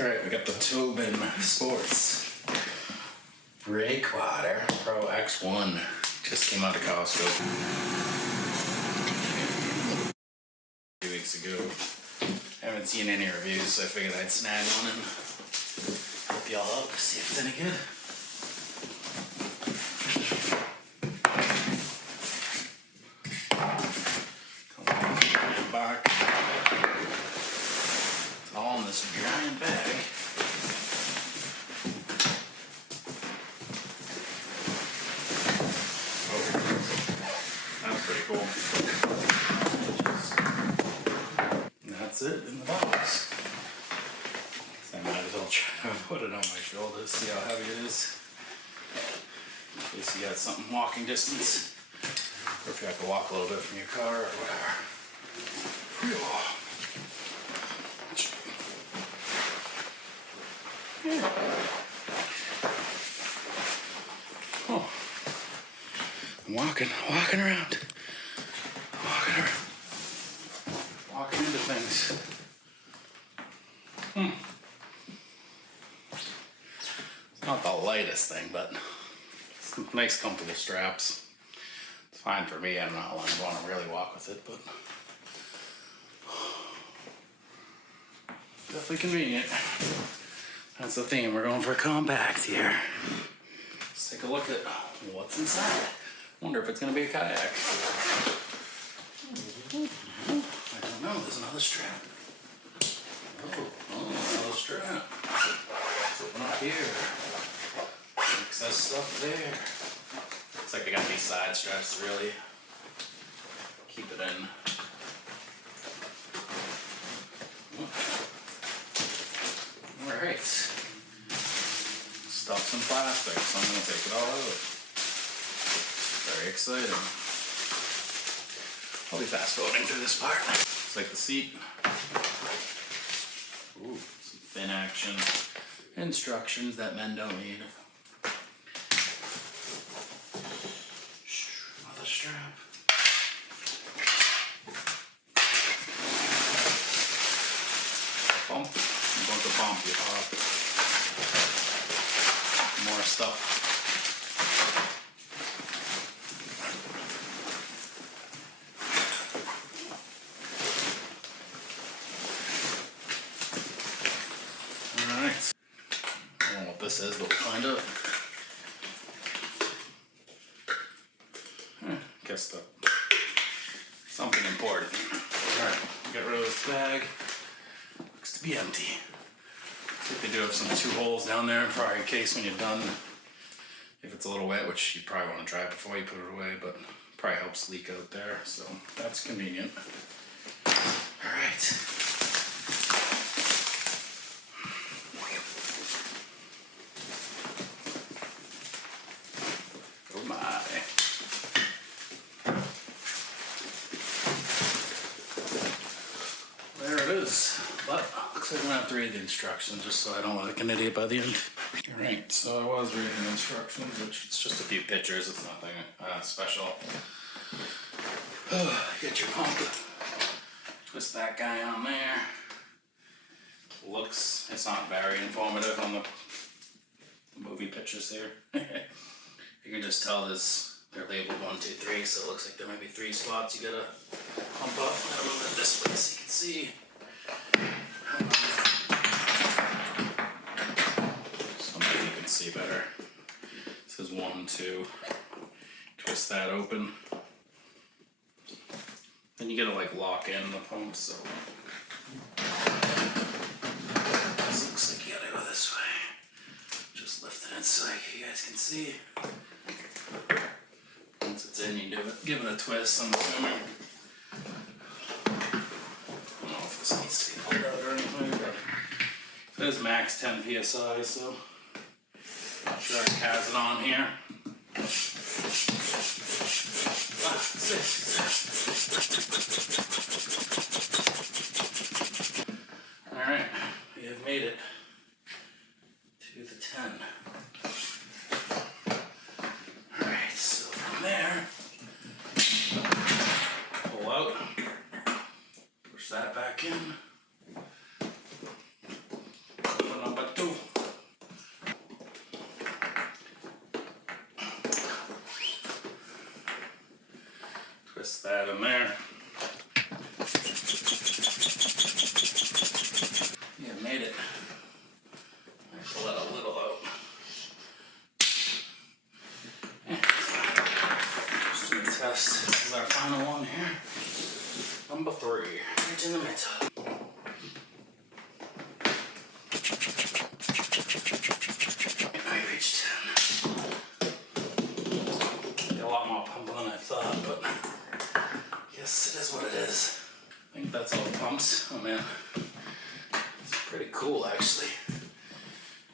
Alright, we got the Tobin Sports Breakwater Pro X1. Just came out of Costco a few weeks ago. I haven't seen any reviews, so I figured I'd snag one and help y'all out, see if it's any good. Back. It's all in this giant bag. Oh, that's pretty cool. And that's it in the box. So I might as well try to put it on my shoulders, see how heavy it is. In case you got something walking distance, or if you have to walk a little bit from your car or whatever. Oh, I'm walking around, walking into things. It's not the lightest thing, but some nice comfortable straps. It's fine for me. I'm not one who want to really walk with it, but definitely convenient. That's the theme. We're going for compact here. Let's take a look at what's inside. Wonder if it's going to be a kayak. I don't know. There's another strap. Oh, another strap. Let's open up here. Excess stuff there. Looks like they got these side straps to really keep it in. Alright. Stuff some plastic, so I'm going to take it all out. Very exciting. I'll be fast forwarding through this part. Looks like the seat. Ooh, some thin action instructions that men don't need. Another strap. Bump. I'm going to bump you up. More stuff. Alright. I don't know what this is, but we'll find out. Guess the something important. Alright, get rid of this bag. Looks to be empty. Looks like they do have some 2 holes down there, probably in case when you're done, if it's a little wet, which you probably want to dry it before you put it away, but probably helps leak out there, so that's convenient. Alright. Oh my. There it is. But looks like I'm gonna have to read the instructions just so I don't look like an idiot by the end. Alright, so I was reading the instructions, which it's just a few pictures, it's nothing special. Get your pump. Twist that guy on there. It's not very informative on the movie pictures here. You can just tell they're labeled 1, 2, 3, so it looks like there might be 3 spots you gotta pump up. I'll move it this way so you can see. So maybe you can see better. It says 1, 2. Twist that open. Then you gotta like lock in the pump, so this looks like you gotta go this way. Just lift it so you guys can see. Once it's in, you give it a twist, I'm assuming. I don't know if this needs to be pulled out or anything, but it says max 10 PSI, so not sure it has it on here. Alright, we have made it to the 10. Alright, so from there, pull out, push that back in, open Oh man, it's pretty cool actually.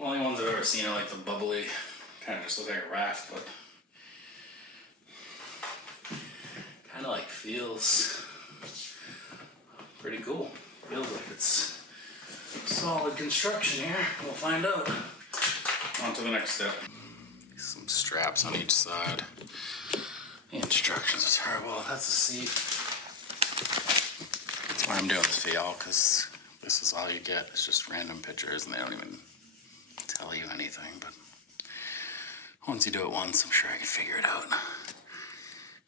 Only ones I've ever seen are like the bubbly, kind of just look like a raft, but kind of like feels pretty cool. Feels like it's solid construction here. We'll find out. On to the next step. Some straps on each side. The instructions are terrible. That's the seat. That's why I'm doing this for y'all, because this is all you get. It's just random pictures and they don't even tell you anything. But once you do it once, I'm sure I can figure it out.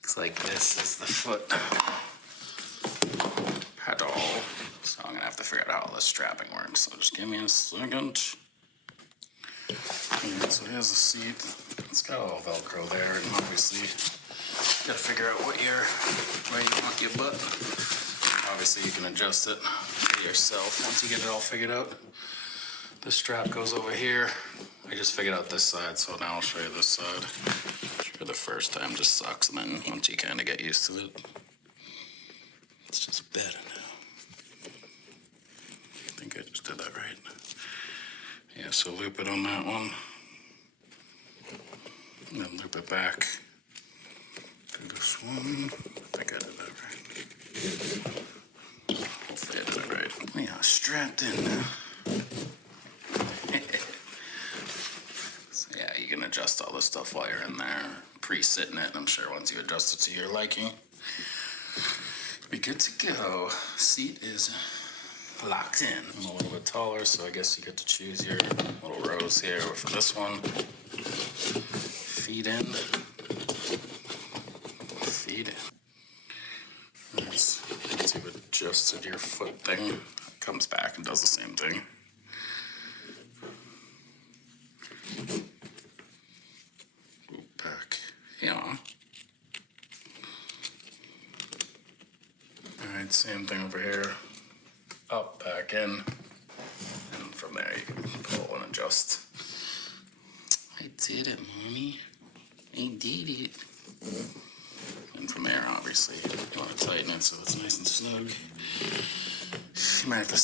Looks like this is the foot pedal. So I'm gonna have to figure out how all this strapping works. So just give me a second. Alright, so here's the seat. It's got a little Velcro there, and obviously you gotta figure out where you want your butt. Obviously you can adjust it yourself once you get it all figured out. This strap goes over here. I just figured out this side, so now I'll show you this side. Sure, the first time just sucks, and then once you kind of get used to it, it's just better now. I think I just did that right. Yeah, so loop it on that one, and then loop it back to this one. I think I did that right. Hopefully I did it right. We are strapped in now. So yeah, you can adjust all this stuff while you're in there, pre-sitting it, and I'm sure once you adjust it to your liking, you'll be good to go. Seat is locked in. I'm a little bit taller, so I guess you get to choose your little rows here. For this one, feet in, feet in. Once you've adjusted your foot thing, it comes back and does the same thing. Loop back, yeah. Alright, same thing over here. Up, back in, and from there you can pull and adjust. I did it, mommy. I did it. And from there, obviously, you want to tighten it so it's nice and snug. You might have to,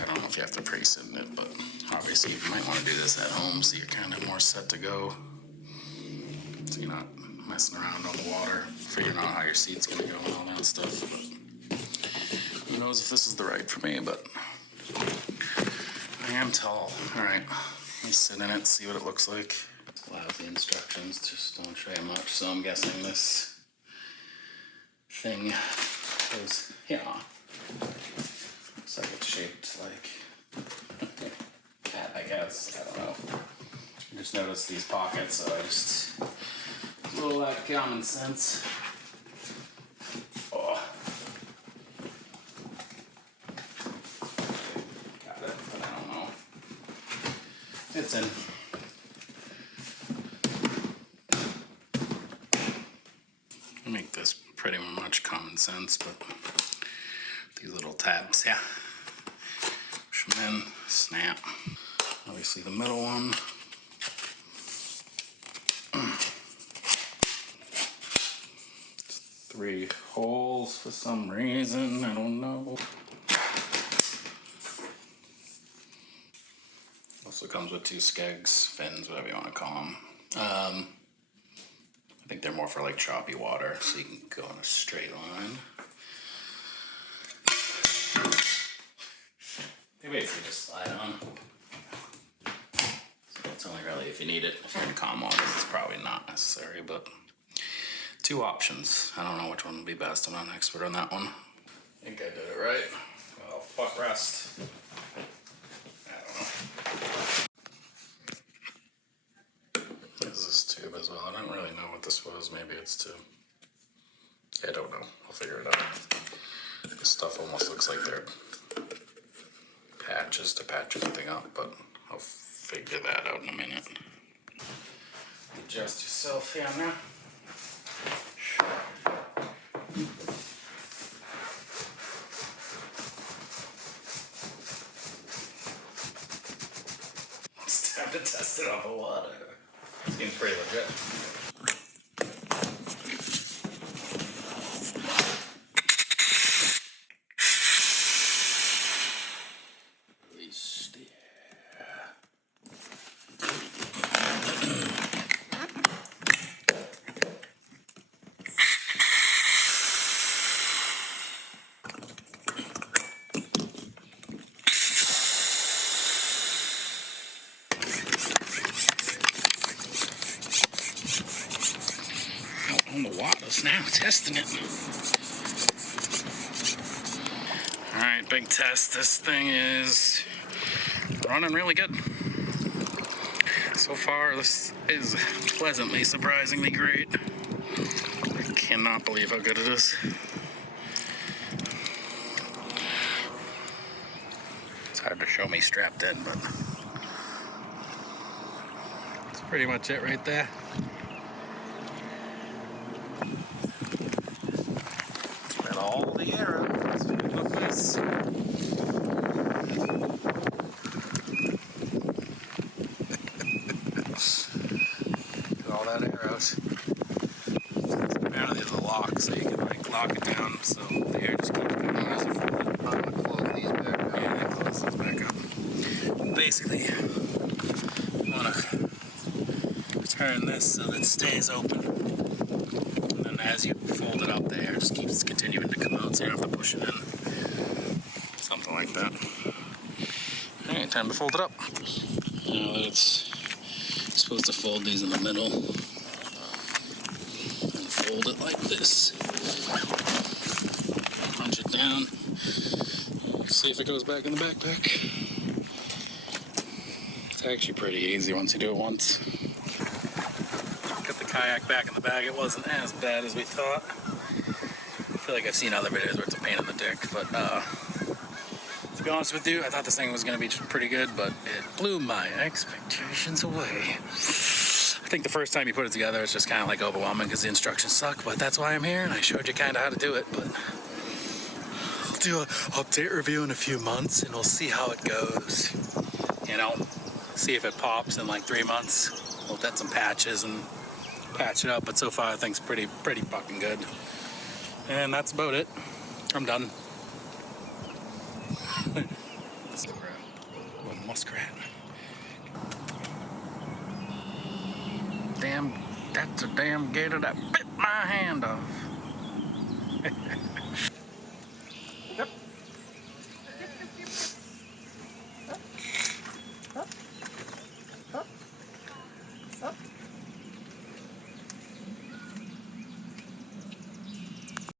I don't know if you have to pre-sit in it, but obviously you might want to do this at home so you're kind of more set to go. So you're not messing around on the water, figuring out how your seat's going to go and all that stuff. But who knows if this is the right for me, but I am tall. Alright, let me sit in it, see what it looks like. We'll have the instructions, just don't show you much, so I'm guessing this thing goes here. Looks like it's shaped like that, I guess. I don't know. I just noticed these pockets, so I just a little lack of common sense. Oh. Got it, but I don't know. It's in. I make this pretty much common sense, but these little tabs, yeah. Push them in, snap. Obviously the middle one. 3 holes for some reason, I don't know. Also comes with 2 skegs, fins, whatever you want to call them. I think they're more for like choppy water, so you can go in a straight line. They basically just slide on. So it's only really if you need it. If you're in calm waters, it's probably not necessary, but 2 options. I don't know which one would be best. I'm not an expert on that one. I think I did it right. Well, fuck rest. I don't know. There's this tube as well. I don't really know what this was. Maybe it's to... I don't know. I'll figure it out. This stuff almost looks like they're patches to patch everything up, but I'll figure that out in a minute. Adjust yourself here now. It's time to test it on the water. Seems pretty legit. on the waters now, testing it. Alright, big test. This thing is running really good. So far, this is pleasantly, surprisingly great. I cannot believe how good it is. It's hard to show me strapped in, but that's pretty much it right there. Got all the arrows. Look at this. All that arrows. Apparently there's a lock, so you can like lock it down so the air just keeps coming out as it falls. I'm gonna close these back up. Yeah, close those back up. Basically, you wanna turn this so that it stays open. And then as you fold it up, the air just keeps continuing to come out, so you don't have to push it in. Something like that. Alright, time to fold it up. Now that it's supposed to fold these in the middle and fold it like this. Punch it down. See if it goes back in the backpack. It's actually pretty easy once you do it once. Got the kayak back in the bag. It wasn't as bad as we thought. I feel like I've seen other videos where it's a pain in the dick, but to be honest with you, I thought this thing was going to be pretty good, but it blew my expectations away. I think the first time you put it together, it's just kind of like overwhelming because the instructions suck, but that's why I'm here, and I showed you kind of how to do it, but I'll do an update review in a few months, and we'll see how it goes. You know, see if it pops in like 3 months. We'll get some patches and patch it up, but so far I think it's pretty fucking good. And that's about it. I'm done. Muskrat. Damn, that's a damn gator that bit my hand off.